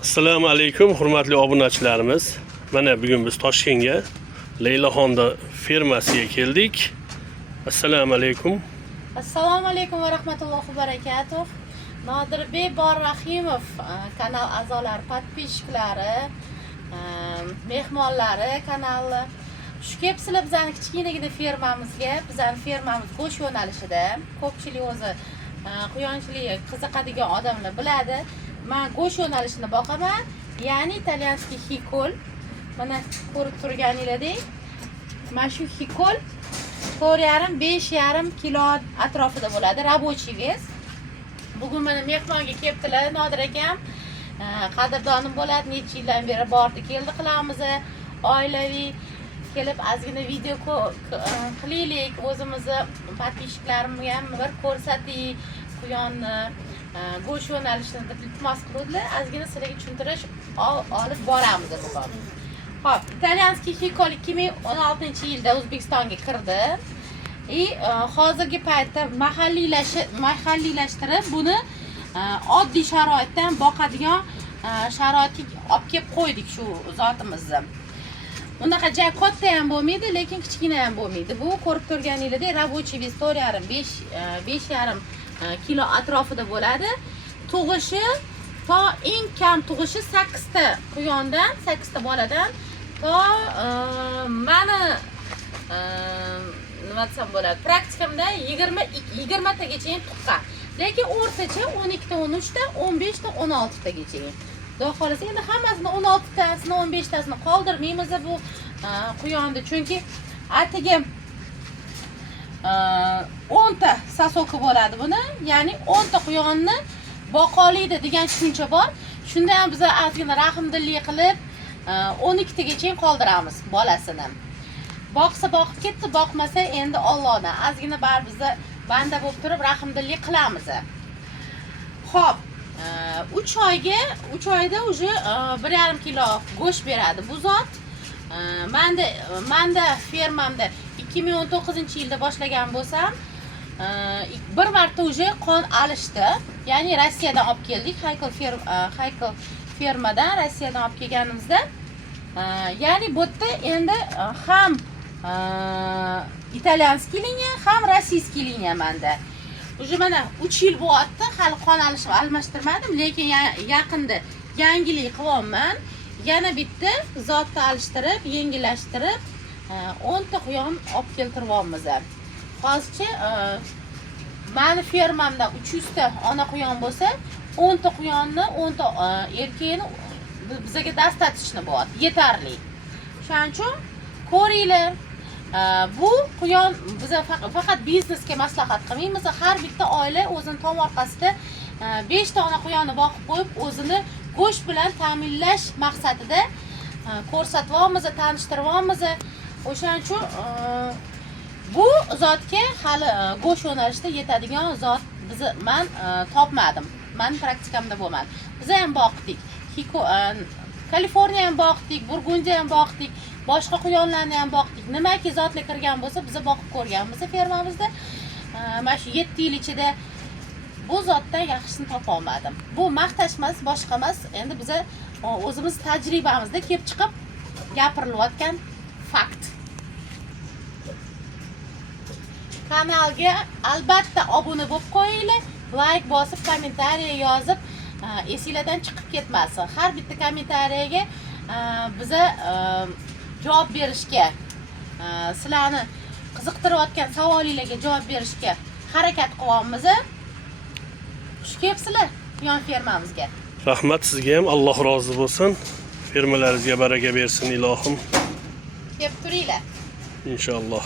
Assalomu alaykum hurmatli obunachilarimiz. Mana bugun biz Toshkentga Leylaxonda fermasiga keldik. Assalomu alaykum. Assalomu alaykum va rahmatullohi va barakatuh. Nodirbek Borrahimov kanal a'zolari, podpischiklari, mehmonlari kanali. Shu kelibsizlar bizning kichkinagina fermamizga. Bizning fermamiz go'sht yo'nalishida. Ko'pchilik o'zi quyonchilikka qiziqadigan odamlar biladi. Men go'sht yo'nalishini boqaman, ya'ni italyanskiy hikol. Mana ko'rib turganingizdek, mana shu hikol 4,5-5,5 kilo atrofida bo'ladi, рабочий вес. Bugun mana mehmonga kelibdilar, Nodir akam. Qadrdonim bo'ladi, necha yildan beri bordi, keldi qilamiz. Oilaviy kelib ozgina video qilaylik, o'zimizni podpischiklarimga ham bir ko'rsating, quyonni go'sht yo'nalishini deb iltimos qiluvdilar. Ozgina sizlarga tushuntirish olib boramiz bugun. Xo'p, italyanskiy hikol 2016-yilda O'zbekistonga kirdi. Hozirgi paytda mahalliylashtirib buni oddiy sharoitdan boqadigan sharoitga olib kelib qo'ydik shu zotimizni. Unaqa joy katta ham bo'lmaydi, lekin kichkina ham bo'lmaydi. Bu ko'rib turganingizdek рабочий вес 4,5-5,5 kilo atrofida bo'ladi. Tug'ishi to eng kam tug'ishi 8 ta quyondan, 8 ta boladan to meni nima desam bo'ladi, praktikamda 20 tagacha tuqqan. Lekin o'rtacha 12 ta, 13 ta, 15 ta, 16 tagacha. Xudo xolasa, endi hammasini 16 tasini, 15 tasini qoldirmaymiz bu quyonni, chunki atigi 10 ta sasoki bo'ladi buni, ya'ni 10 ta quyonni boqolaydi degan tushuncha bor. Shunda ham biz ozgina rahmdillik qilib 12 tagacha qoldiramiz bolasini. Boqsa boqib ketdi, boqmasa endi Allohdan. Ozgina bar bizni banda bo'lib turib rahmdillik qilamiz. Xo'p, 3 oyda уже 1,5 kilo go'sht beradi bu zot. Menda fermamda 2019-yilda boshlagan bo'lsam, bir marta уже qon alishdi. Ya'ni Rossiyadan olib keldik, Haykal fermadan Rossiyadan olib kelganimizda, ya'ni bu yerda endi ham italyanskiy liniya, ham rossiyskiy liniya menda. Уже mana 3 yil bo'lyapti, hali qon almashtirmadim, lekin yaqinda yangilik qilyapman. Yana bitta zotni alishtirib, yengillashtirib 10 ta quyon olib keltiryapmiz. Hozircha meni fermamda 300 ta ona quyon bo'lsa, 10 ta quyonni, 10 ta erkakni bizga dastatishni bo'lyapti, yetarli. Shuning uchun ko'ringlar, bu quyon biz faqat biznesga maslahat qilmaymiz. Har bitta oila o'zini tomorqasida 5 ta ona quyonni boqib qo'yib, o'zini go'sht bilan ta'minlash maqsadida ko'rsatyapmiz, tanishtiryapmiz. O'shaning uchun bu zotga hali go'sht yo'nalishida yetadigan zot men topmadim. Men praktikamda bo'lmadi. Biz ham boqdik. Kaliforniya ham boqdik, Burgundiya ham boqdik, boshqa quyonlarni ham boqdik. Nimaki zotlar kirgan bo'lsa, biz boqib ko'rganmiz fermamizda. Mana shu 7 yil ichida bu zotdan yaxshisini topa olmadim. Bu maqtash emas, boshqa emas. Endi biz o'zimiz tajribamizda kelib chiqib gapirilayotgan fakt. Kanalga albatta obuna bo'lib qo'yinglar, like bosib, kommentariya yozib, esingizdan chiqib ketmasin. Har bitta kommentariyaga biza javob berishga, sizlarni qiziqtirayotgan savolingizga javob berishga harakat qilyapmiz. Xush kelibsizlar yon fermamizga. Rahmat sizga ham, Alloh rozi bo'lsin. Fermalaringizga baraka bersin ilohim. Kelib turinglar. Inshaalloh.